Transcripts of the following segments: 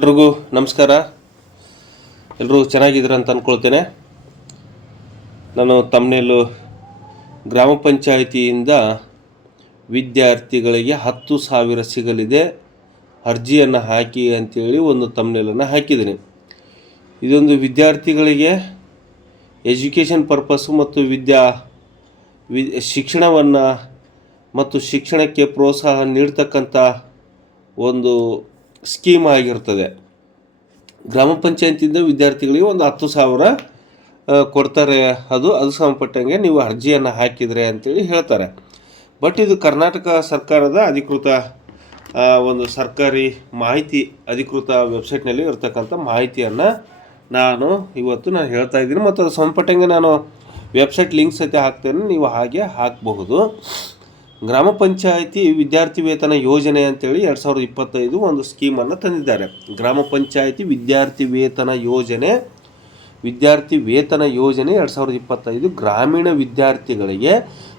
ಎಲ್ರಿಗೂ ನಮಸ್ಕಾರ. ಎಲ್ಲರೂ ಚೆನ್ನಾಗಿದ್ದೀರ ಅಂತ ಅಂದ್ಕೊಳ್ತೇನೆ. ನಾನು ತಮ್ಮನೇಲು ಗ್ರಾಮ ಪಂಚಾಯಿತಿಯಿಂದ ವಿದ್ಯಾರ್ಥಿಗಳಿಗೆ 10,000 ಸಿಗಲಿದೆ, ಅರ್ಜಿಯನ್ನು ಹಾಕಿ ಅಂತೇಳಿ ಒಂದು ತಮ್ಮನೇಲನ್ನು ಹಾಕಿದ್ದೀನಿ. ಇದೊಂದು ವಿದ್ಯಾರ್ಥಿಗಳಿಗೆ ಎಜುಕೇಷನ್ ಪರ್ಪಸ್ಸು ಮತ್ತು ಶಿಕ್ಷಣವನ್ನು ಮತ್ತು ಶಿಕ್ಷಣಕ್ಕೆ ಪ್ರೋತ್ಸಾಹ ನೀಡ್ತಕ್ಕಂಥ ಒಂದು ಸ್ಕೀಮ್ ಆಗಿರ್ತದೆ. ಗ್ರಾಮ ಪಂಚಾಯತಿಯಿಂದ ವಿದ್ಯಾರ್ಥಿಗಳಿಗೆ ಒಂದು 10,000 ಕೊಡ್ತಾರೆ. ಅದು ಸಂಬಂಧಪಟ್ಟಂಗೆ ನೀವು ಅರ್ಜಿಯನ್ನು ಹಾಕಿದರೆ ಅಂತೇಳಿ ಹೇಳ್ತಾರೆ. ಬಟ್ ಇದು ಕರ್ನಾಟಕ ಸರ್ಕಾರದ ಅಧಿಕೃತ ಒಂದು ಸರ್ಕಾರಿ ಮಾಹಿತಿ ಅಧಿಕೃತ ವೆಬ್ಸೈಟ್ನಲ್ಲಿ ಇರ್ತಕ್ಕಂಥ ಮಾಹಿತಿಯನ್ನು ನಾನು ಹೇಳ್ತಾ ಇದ್ದೀನಿ. ಮತ್ತು ಅದು ಸಂಬಂಧಪಟ್ಟಂಗೆ ನಾನು ವೆಬ್ಸೈಟ್ ಲಿಂಕ್ ಸಹಿತ ಹಾಕ್ತೇನೆ, ನೀವು ಹಾಗೆ ಹಾಕಬಹುದು. ಗ್ರಾಮ ಪಂಚಾಯಿತಿ ವಿದ್ಯಾರ್ಥಿ ವೇತನ ಯೋಜನೆ ಅಂತೇಳಿ 2025 ಒಂದು ಸ್ಕೀಮನ್ನು ತಂದಿದ್ದಾರೆ. ಗ್ರಾಮ ಪಂಚಾಯಿತಿ ವಿದ್ಯಾರ್ಥಿ ವೇತನ ಯೋಜನೆ 2025 ಗ್ರಾಮೀಣ ವಿದ್ಯಾರ್ಥಿಗಳಿಗೆ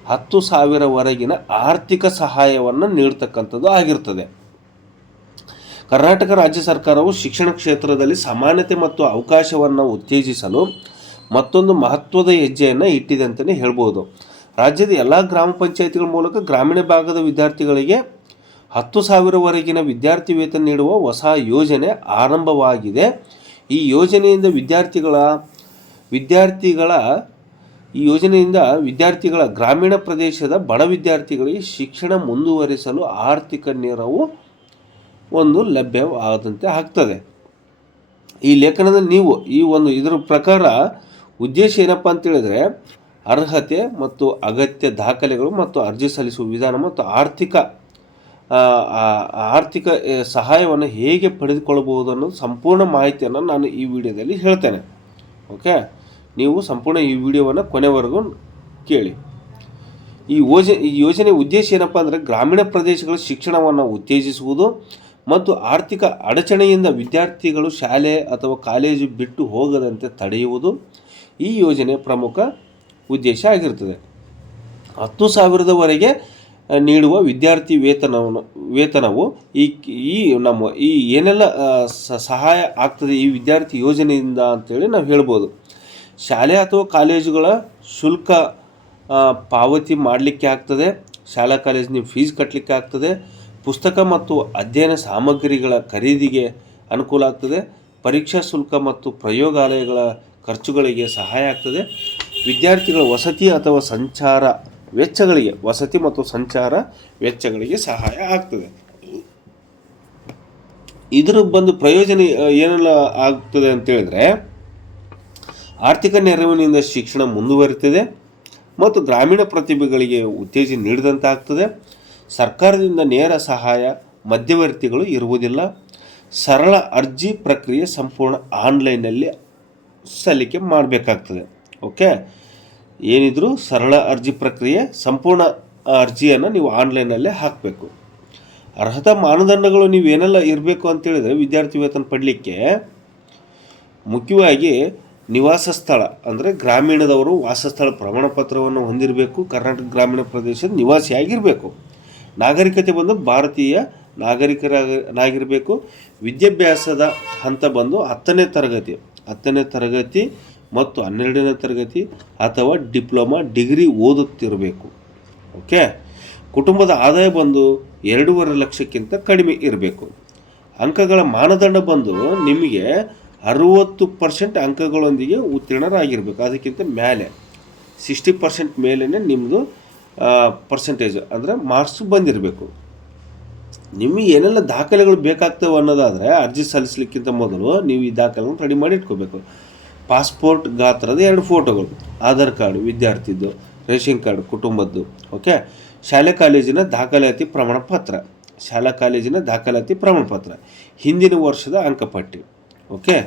10,000ವರೆಗಿನ ಆರ್ಥಿಕ ಸಹಾಯವನ್ನು ನೀಡ್ತಕ್ಕಂಥದ್ದು ಆಗಿರ್ತದೆ. ಕರ್ನಾಟಕ ರಾಜ್ಯ ಸರ್ಕಾರವು ಶಿಕ್ಷಣ ಕ್ಷೇತ್ರದಲ್ಲಿ ಸಮಾನತೆ ಮತ್ತು ಅವಕಾಶವನ್ನು ಉತ್ತೇಜಿಸಲು ಮತ್ತೊಂದು ಮಹತ್ವದ ಹೆಜ್ಜೆಯನ್ನು ಇಟ್ಟಿದೆ ಅಂತಲೇ ಹೇಳ್ಬೋದು. ರಾಜ್ಯದ ಎಲ್ಲ ಗ್ರಾಮ ಪಂಚಾಯಿತಿಗಳ ಮೂಲಕ ಗ್ರಾಮೀಣ ಭಾಗದ ವಿದ್ಯಾರ್ಥಿಗಳಿಗೆ 10,000ವರೆಗಿನ ವಿದ್ಯಾರ್ಥಿ ವೇತನ ನೀಡುವ ಹೊಸ ಯೋಜನೆ ಆರಂಭವಾಗಿದೆ. ಈ ಯೋಜನೆಯಿಂದ ವಿದ್ಯಾರ್ಥಿಗಳ ಗ್ರಾಮೀಣ ಪ್ರದೇಶದ ಬಡ ವಿದ್ಯಾರ್ಥಿಗಳಿಗೆ ಶಿಕ್ಷಣ ಮುಂದುವರಿಸಲು ಆರ್ಥಿಕ ನೆರವು ಒಂದು ಲಭ್ಯವಾದಂತೆ ಆಗ್ತದೆ. ಈ ಲೇಖನದಲ್ಲಿ ನೀವು ಇದರ ಪ್ರಕಾರ ಉದ್ದೇಶ ಏನಪ್ಪ ಅಂತ ಹೇಳಿದ್ರೆ, ಅರ್ಹತೆ ಮತ್ತು ಅಗತ್ಯ ದಾಖಲೆಗಳು ಮತ್ತು ಅರ್ಜಿ ಸಲ್ಲಿಸುವ ವಿಧಾನ ಮತ್ತು ಆರ್ಥಿಕ ಸಹಾಯವನ್ನು ಹೇಗೆ ಪಡೆದುಕೊಳ್ಳಬಹುದು ಅನ್ನೋದು ಸಂಪೂರ್ಣ ಮಾಹಿತಿಯನ್ನು ನಾನು ಈ ವಿಡಿಯೋದಲ್ಲಿ ಹೇಳ್ತೇನೆ. ಓಕೆ, ನೀವು ಸಂಪೂರ್ಣ ಈ ವಿಡಿಯೋವನ್ನು ಕೊನೆವರೆಗೂ ಕೇಳಿ. ಈ ಯೋಜನೆ ಉದ್ದೇಶ ಏನಪ್ಪ ಅಂದರೆ, ಗ್ರಾಮೀಣ ಪ್ರದೇಶಗಳ ಶಿಕ್ಷಣವನ್ನು ಉತ್ತೇಜಿಸುವುದು ಮತ್ತು ಆರ್ಥಿಕ ಅಡಚಣೆಯಿಂದ ವಿದ್ಯಾರ್ಥಿಗಳು ಶಾಲೆ ಅಥವಾ ಕಾಲೇಜು ಬಿಟ್ಟು ಹೋಗದಂತೆ ತಡೆಯುವುದು ಈ ಯೋಜನೆಯ ಪ್ರಮುಖ ಉದ್ದೇಶ ಆಗಿರ್ತದೆ. 10,000ವರೆಗೆ ನೀಡುವ ವಿದ್ಯಾರ್ಥಿ ವೇತನವು ಈ ಏನೆಲ್ಲ ಸಹಾಯ ಆಗ್ತದೆ ಈ ವಿದ್ಯಾರ್ಥಿ ಯೋಜನೆಯಿಂದ ಅಂತೇಳಿ ನಾವು ಹೇಳ್ಬೋದು. ಶಾಲೆ ಅಥವಾ ಕಾಲೇಜುಗಳ ಶುಲ್ಕ ಪಾವತಿ ಮಾಡಲಿಕ್ಕೆ ಆಗ್ತದೆ. ಶಾಲಾ ಕಾಲೇಜು ನೀವು ಫೀಸ್ ಕಟ್ಟಲಿಕ್ಕೆ ಆಗ್ತದೆ. ಪುಸ್ತಕ ಮತ್ತು ಅಧ್ಯಯನ ಸಾಮಗ್ರಿಗಳ ಖರೀದಿಗೆ ಅನುಕೂಲ ಆಗ್ತದೆ. ಪರೀಕ್ಷಾ ಶುಲ್ಕ ಮತ್ತು ಪ್ರಯೋಗಾಲಯಗಳ ಖರ್ಚುಗಳಿಗೆ ಸಹಾಯ ಆಗ್ತದೆ. ವಿದ್ಯಾರ್ಥಿಗಳ ವಸತಿ ಮತ್ತು ಸಂಚಾರ ವೆಚ್ಚಗಳಿಗೆ ಸಹಾಯ ಆಗ್ತದೆ. ಇದರ ಪ್ರಯೋಜನ ಏನೆಲ್ಲ ಆಗ್ತದೆ ಅಂತೇಳಿದ್ರೆ, ಆರ್ಥಿಕ ನೆರವಿನಿಂದ ಶಿಕ್ಷಣ ಮುಂದುವರಿತದೆ ಮತ್ತು ಗ್ರಾಮೀಣ ಪ್ರತಿಭೆಗಳಿಗೆ ಉತ್ತೇಜನ ನೀಡಿದಂತಾಗ್ತದೆ. ಸರ್ಕಾರದಿಂದ ನೇರ ಸಹಾಯ, ಮಧ್ಯವರ್ತಿಗಳು ಇರುವುದಿಲ್ಲ. ಸರಳ ಅರ್ಜಿ ಪ್ರಕ್ರಿಯೆ ಸಂಪೂರ್ಣ ಆನ್ಲೈನಲ್ಲಿ ಸಲ್ಲಿಕೆ ಮಾಡಬೇಕಾಗ್ತದೆ. ಓಕೆ, ಏನಿದ್ರು ಸರಳ ಅರ್ಜಿ ಪ್ರಕ್ರಿಯೆ, ಸಂಪೂರ್ಣ ಅರ್ಜಿಯನ್ನು ನೀವು ಆನ್ಲೈನಲ್ಲೇ ಹಾಕಬೇಕು. ಅರ್ಹತಾ ಮಾನದಂಡಗಳು ನೀವೇನೆಲ್ಲ ಇರಬೇಕು ಅಂತೇಳಿದರೆ, ವಿದ್ಯಾರ್ಥಿ ವೇತನ ಪಡಲಿಕ್ಕೆ ಮುಖ್ಯವಾಗಿ ನಿವಾಸ ಸ್ಥಳ ಅಂದರೆ ಗ್ರಾಮೀಣದವರು ವಾಸಸ್ಥಳ ಪ್ರಮಾಣಪತ್ರವನ್ನು ಹೊಂದಿರಬೇಕು. ಕರ್ನಾಟಕ ಗ್ರಾಮೀಣ ಪ್ರದೇಶದ ನಿವಾಸಿಯಾಗಿರಬೇಕು. ನಾಗರಿಕತೆ ಭಾರತೀಯ ನಾಗರಿಕರಾಗಿರಬೇಕು. ವಿದ್ಯಾಭ್ಯಾಸದ ಹಂತ 10ನೇ ತರಗತಿ ಮತ್ತು 12ನೇ ತರಗತಿ ಅಥವಾ ಡಿಪ್ಲೊಮಾ ಡಿಗ್ರಿ ಓದುತ್ತಿರಬೇಕು. ಓಕೆ, ಕುಟುಂಬದ ಆದಾಯ 2.5 ಲಕ್ಷಕ್ಕಿಂತ ಕಡಿಮೆ ಇರಬೇಕು. ಅಂಕಗಳ ಮಾನದಂಡ ನಿಮಗೆ 60% ಅಂಕಗಳೊಂದಿಗೆ ಉತ್ತೀರ್ಣರಾಗಿರಬೇಕು. ಅದಕ್ಕಿಂತ ಮೇಲೆ 60% ಮೇಲೇ ನಿಮ್ಮದು ಪರ್ಸೆಂಟೇಜ್ ಅಂದರೆ ಮಾರ್ಕ್ಸ್ ಬಂದಿರಬೇಕು. ನಿಮಗೆ ಏನೆಲ್ಲ ದಾಖಲೆಗಳು ಬೇಕಾಗ್ತವೆ ಅನ್ನೋದಾದರೆ, ಅರ್ಜಿ ಸಲ್ಲಿಸಲಿಕ್ಕಿಂತ ಮೊದಲು ನೀವು ಈ ದಾಖಲೆಗಳನ್ನು ರೆಡಿ ಮಾಡಿ ಇಟ್ಕೋಬೇಕು. ಪಾಸ್ಪೋರ್ಟ್ ಗಾತ್ರದ 2 ಫೋಟೋಗಳು, ಆಧಾರ್ ಕಾರ್ಡ್ ವಿದ್ಯಾರ್ಥಿದ್ದು, ರೇಷನ್ ಕಾರ್ಡ್ ಕುಟುಂಬದ್ದು. ಓಕೆ, ಶಾಲಾ ಕಾಲೇಜಿನ ದಾಖಲಾತಿ ಪ್ರಮಾಣ ಪತ್ರ, ಹಿಂದಿನ ವರ್ಷದ ಅಂಕಪಟ್ಟಿ. ಓಕೆ,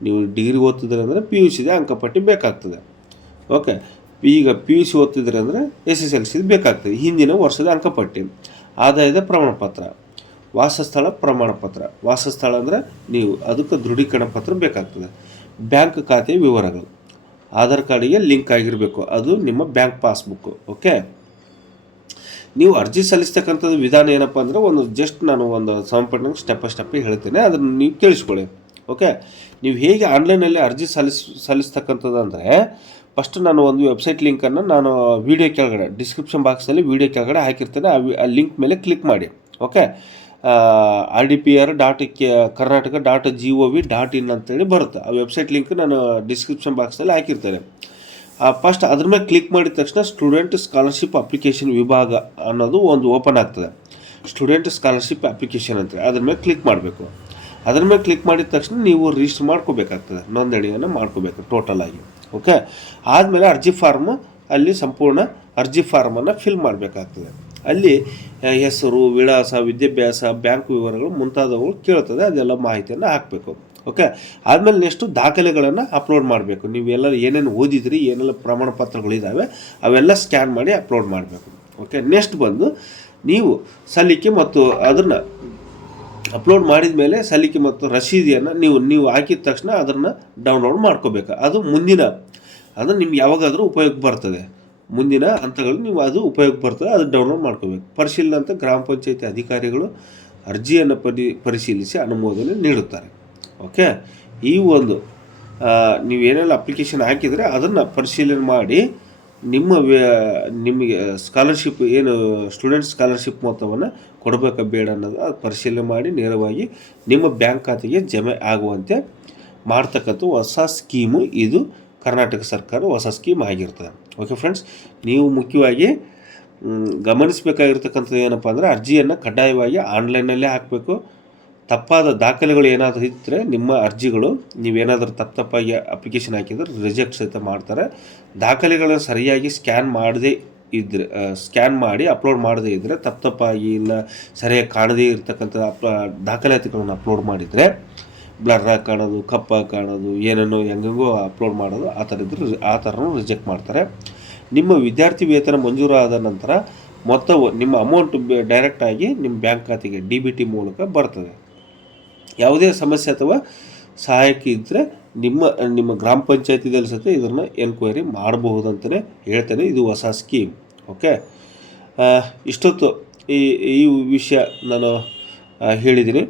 ನೀವು ಡಿಗ್ರಿ ಓದ್ತಿದ್ರೆ ಅಂದರೆ PUC ಅಂಕಪಟ್ಟಿ ಬೇಕಾಗ್ತದೆ. ಓಕೆ, ಈಗ PUC ಓದ್ತಿದ್ರೆ ಅಂದರೆ SSLC ಬೇಕಾಗ್ತದೆ. ಹಿಂದಿನ ವರ್ಷದ ಅಂಕಪಟ್ಟಿ, ಆದಾಯದ ಪ್ರಮಾಣಪತ್ರ, ವಾಸಸ್ಥಳ ಪ್ರಮಾಣಪತ್ರ. ವಾಸಸ್ಥಳ ಅಂದರೆ ನೀವು ಅದಕ್ಕೆ ದೃಢೀಕರಣ ಪತ್ರ ಬೇಕಾಗ್ತದೆ. ಬ್ಯಾಂಕ್ ಖಾತೆ ವಿವರಗಳು, ಆಧಾರ್ ಕಾರ್ಡಿಗೆ ಲಿಂಕ್ ಆಗಿರಬೇಕು, ಅದು ನಿಮ್ಮ ಬ್ಯಾಂಕ್ ಪಾಸ್ಬುಕ್ಕು. ಓಕೆ, ನೀವು ಅರ್ಜಿ ಸಲ್ಲಿಸ್ತಕ್ಕಂಥದ್ದು ವಿಧಾನ ಏನಪ್ಪ ಅಂದರೆ ನಾನು ಒಂದು ಸಂಪೂರ್ಣ ಸ್ಟೆಪ್ ಬೈ ಸ್ಟೆಪ್ ಹೇಳ್ತೇನೆ, ಅದನ್ನು ನೀವು ಕೇಳಿಸ್ಕೊಳ್ಳಿ. ಓಕೆ, ನೀವು ಹೇಗೆ ಆನ್ಲೈನಲ್ಲಿ ಅರ್ಜಿ ಸಲ್ಲಿಸ್ತಕ್ಕಂಥದ್ದು ಅಂದರೆ, ಫಸ್ಟ್ ನಾನು ಒಂದು ವೆಬ್ಸೈಟ್ ಲಿಂಕನ್ನು ನಾನು ವೀಡಿಯೋ ಕೆಳಗಡೆ ಡಿಸ್ಕ್ರಿಪ್ಷನ್ ಬಾಕ್ಸಲ್ಲಿ ವೀಡಿಯೋ ಕೆಳಗಡೆ ಹಾಕಿರ್ತೇನೆ. ಆ ಲಿಂಕ್ ಮೇಲೆ ಕ್ಲಿಕ್ ಮಾಡಿ. ಓಕೆ, rdpr.karnataka.gov.in ಅಂತೇಳಿ ಬರುತ್ತೆ. ಆ ವೆಬ್ಸೈಟ್ ಲಿಂಕ್ ನಾನು ಡಿಸ್ಕ್ರಿಪ್ಷನ್ ಬಾಕ್ಸಲ್ಲಿ ಹಾಕಿರ್ತೇನೆ. ಫಸ್ಟ್ ಅದ್ರ ಮೇಲೆ ಕ್ಲಿಕ್ ಮಾಡಿದ ತಕ್ಷಣ ಸ್ಟೂಡೆಂಟ್ ಸ್ಕಾಲರ್ಶಿಪ್ ಅಪ್ಲಿಕೇಶನ್ ವಿಭಾಗ ಅನ್ನೋದು ಒಂದು ಓಪನ್ ಆಗ್ತದೆ. ಸ್ಟೂಡೆಂಟ್ ಸ್ಕಾಲರ್ಶಿಪ್ ಅಪ್ಲಿಕೇಶನ್ ಅಂತೇಳಿ ಅದ್ರ ಮೇಲೆ ಕ್ಲಿಕ್ ಮಾಡಬೇಕು. ಅದ್ರ ಮೇಲೆ ಕ್ಲಿಕ್ ಮಾಡಿದ ತಕ್ಷಣ ನೀವು ರಿಜಿಸ್ಟರ್ ಮಾಡ್ಕೋಬೇಕಾಗ್ತದೆ, ನೋಂದಣಿಯನ್ನು ಮಾಡ್ಕೋಬೇಕು ಟೋಟಲ್ ಆಗಿ. ಓಕೆ, ಆದಮೇಲೆ ಅರ್ಜಿ ಫಾರ್ಮು, ಅಲ್ಲಿ ಸಂಪೂರ್ಣ ಅರ್ಜಿ ಫಾರ್ಮನ್ನು ಫಿಲ್ ಮಾಡಬೇಕಾಗ್ತದೆ. ಅಲ್ಲಿ ಹೆಸರು, ವಿಳಾಸ, ವಿದ್ಯಾಭ್ಯಾಸ, ಬ್ಯಾಂಕ್ ವಿವರಗಳು ಮುಂತಾದವುಗಳು ಕೇಳ್ತದೆ. ಅದೆಲ್ಲ ಮಾಹಿತಿಯನ್ನು ಹಾಕಬೇಕು. ಓಕೆ, ಆದಮೇಲೆ ನೆಕ್ಸ್ಟು ದಾಖಲೆಗಳನ್ನು ಅಪ್ಲೋಡ್ ಮಾಡಬೇಕು. ನೀವೆಲ್ಲ ಏನೇನು ಓದಿದ್ರಿ, ಏನೆಲ್ಲ ಪ್ರಮಾಣ ಪತ್ರಗಳಿದ್ದಾವೆ ಅವೆಲ್ಲ ಸ್ಕ್ಯಾನ್ ಮಾಡಿ ಅಪ್ಲೋಡ್ ಮಾಡಬೇಕು. ಓಕೆ, ನೆಕ್ಸ್ಟ್ ಬಂದು ನೀವು ಸಲ್ಲಿಕೆ ಮತ್ತು ಅದನ್ನು ಅಪ್ಲೋಡ್ ಮಾಡಿದ ಮೇಲೆ ಸಲ್ಲಿಕೆ ಮತ್ತು ರಸೀದಿಯನ್ನು ನೀವು ಹಾಕಿದ ತಕ್ಷಣ ಅದನ್ನು ಡೌನ್ಲೋಡ್ ಮಾಡ್ಕೋಬೇಕು. ಅದು ನಿಮ್ಗೆ ಯಾವಾಗಾದರೂ ಉಪಯೋಗ ಬರ್ತದೆ. ಮುಂದಿನ ಹಂತಗಳು ನೀವು ಅದು ಉಪಯೋಗ ಬರ್ತದೆ, ಅದು ಡೌನ್ಲೋಡ್ ಮಾಡ್ಕೋಬೇಕು. ಪರಿಶೀಲನೆ ಅಂತ ಗ್ರಾಮ ಪಂಚಾಯತಿ ಅಧಿಕಾರಿಗಳು ಅರ್ಜಿಯನ್ನು ಪರಿಶೀಲಿಸಿ ಅನುಮೋದನೆ ನೀಡುತ್ತಾರೆ. ಓಕೆ, ಈ ಒಂದು ನೀವೇನೆಲ್ಲ ಅಪ್ಲಿಕೇಶನ್ ಹಾಕಿದರೆ ಅದನ್ನು ಪರಿಶೀಲನೆ ಮಾಡಿ ನಿಮಗೆ ಸ್ಕಾಲರ್ಶಿಪ್ ಏನು ಸ್ಟೂಡೆಂಟ್ ಸ್ಕಾಲರ್ಶಿಪ್ ಮೊತ್ತವನ್ನು ಕೊಡಬೇಕಾ ಬೇಡ ಅನ್ನೋದು ಅದು ಪರಿಶೀಲನೆ ಮಾಡಿ ನೇರವಾಗಿ ನಿಮ್ಮ ಬ್ಯಾಂಕ್ ಖಾತೆಗೆ ಜಮೆ ಆಗುವಂತೆ ಮಾಡ್ತಕ್ಕಂಥ ಹೊಸ ಸ್ಕೀಮು ಇದು. ಕರ್ನಾಟಕ ಸರ್ಕಾರ ಹೊಸ ಸ್ಕೀಮ್ ಆಗಿರ್ತದೆ. ಓಕೆ ಫ್ರೆಂಡ್ಸ್, ನೀವು ಮುಖ್ಯವಾಗಿ ಗಮನಿಸಬೇಕಾಗಿರ್ತಕ್ಕಂಥದ್ದು ಏನಪ್ಪ ಅಂದರೆ, ಅರ್ಜಿಯನ್ನು ಕಡ್ಡಾಯವಾಗಿ ಆನ್ಲೈನಲ್ಲೇ ಹಾಕಬೇಕು. ತಪ್ಪಾದ ದಾಖಲೆಗಳು ಏನಾದರೂ ಇದ್ದರೆ ನಿಮ್ಮ ಅರ್ಜಿಗಳು ನೀವೇನಾದರೂ ತಪ್ಪಾಗಿ ಅಪ್ಲಿಕೇಶನ್ ಹಾಕಿದರೆ ರಿಜೆಕ್ಟ್ ಸಹಿತ ಮಾಡ್ತಾರೆ. ದಾಖಲೆಗಳನ್ನು ಸರಿಯಾಗಿ ಸ್ಕ್ಯಾನ್ ಮಾಡಿ ಅಪ್ಲೋಡ್ ಮಾಡದೇ ಇದ್ದರೆ, ತಪ್ಪಾಗಿ ಇಲ್ಲ ಸರಿಯಾಗಿ ಕಾಣದೇ ಇರತಕ್ಕಂಥ ದಾಖಲಾತಿಗಳನ್ನು ಅಪ್ಲೋಡ್ ಮಾಡಿದರೆ ಬ್ಲರ್ರಾಗಿ ಕಾಣೋದು, ಕಪ್ಪಾಗಿ ಕಾಣೋದು, ಏನೇನೋ ಹೆಂಗೋ ಅಪ್ಲೋಡ್ ಮಾಡೋದು, ಆ ಥರನೂ ರಿಜೆಕ್ಟ್ ಮಾಡ್ತಾರೆ. ನಿಮ್ಮ ವಿದ್ಯಾರ್ಥಿ ವೇತನ ಮಂಜೂರಾದ ನಂತರ ಮೊತ್ತವು ನಿಮ್ಮ ಅಮೌಂಟ್ ಡೈರೆಕ್ಟಾಗಿ ನಿಮ್ಮ ಬ್ಯಾಂಕ್ ಖಾತೆಗೆ DBT ಮೂಲಕ ಬರ್ತದೆ. ಯಾವುದೇ ಸಮಸ್ಯೆ ಅಥವಾ ಸಹಾಯಕ್ಕೆ ಇದ್ದರೆ ನಿಮ್ಮ ಗ್ರಾಮ ಪಂಚಾಯತಿದಲ್ಲಿ ಸಹಿತ ಇದನ್ನು ಎನ್ಕ್ವೈರಿ ಮಾಡಬಹುದಂತಲೇ ಹೇಳ್ತೇನೆ. ಇದು ಹೊಸ ಸ್ಕೀಮ್. ಓಕೆ, ಇಷ್ಟೊತ್ತು ಈ ವಿಷಯ ನಾನು ಹೇಳಿದ್ದೀನಿ.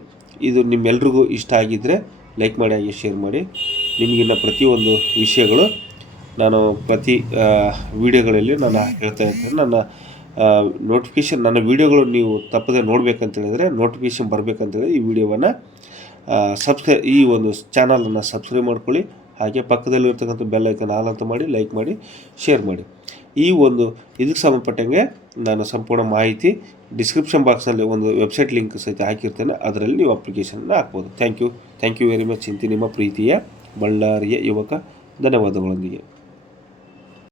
ಇದು ನಿಮ್ಮೆಲ್ರಿಗೂ ಇಷ್ಟ ಆಗಿದ್ದರೆ ಲೈಕ್ ಮಾಡಿ, ಹಾಗೆ ಶೇರ್ ಮಾಡಿ. ನಿಮಗಿನ್ನ ಪ್ರತಿಯೊಂದು ವಿಷಯಗಳು ನಾನು ಪ್ರತಿ ವಿಡಿಯೋಗಳಲ್ಲಿ ನಾನು ಹೇಳ್ತಾ ಇರ್ತೇನೆ. ನನ್ನ ವಿಡಿಯೋಗಳು ನೀವು ತಪ್ಪದೆ ನೋಡಬೇಕಂತೇಳಿದರೆ, ನೋಟಿಫಿಕೇಷನ್ ಬರಬೇಕಂತೇಳಿದ್ರೆ ಈ ವಿಡಿಯೋವನ್ನು ಈ ಒಂದು ಚಾನಲನ್ನು ಸಬ್ಸ್ಕ್ರೈಬ್ ಮಾಡ್ಕೊಳ್ಳಿ. ಹಾಗೆ ಪಕ್ಕದಲ್ಲಿರ್ತಕ್ಕಂಥ ಬೆಲ್ ಐಕನ್ ಆಲ್ ಅಂತ ಮಾಡಿ, ಲೈಕ್ ಮಾಡಿ, ಶೇರ್ ಮಾಡಿ. ಇದಕ್ಕೆ ಸಂಬಂಧಪಟ್ಟಂಗೆ ನಾನು ಸಂಪೂರ್ಣ ಮಾಹಿತಿ ಡಿಸ್ಕ್ರಿಪ್ಷನ್ ಬಾಕ್ಸಲ್ಲಿ ಒಂದು ವೆಬ್ಸೈಟ್ ಲಿಂಕ್ ಸಹಿತ ಹಾಕಿರ್ತೇನೆ. ಅದರಲ್ಲಿ ನೀವು ಅಪ್ಲಿಕೇಶನ್ನ ಹಾಕ್ಬೋದು. Thank you very much. ನಿಮ್ಮ ಪ್ರೀತಿಯ ಬಳ್ಳಾರಿಯ ಯುವಕ. ಧನ್ಯವಾದಗಳೊಂದಿಗೆ.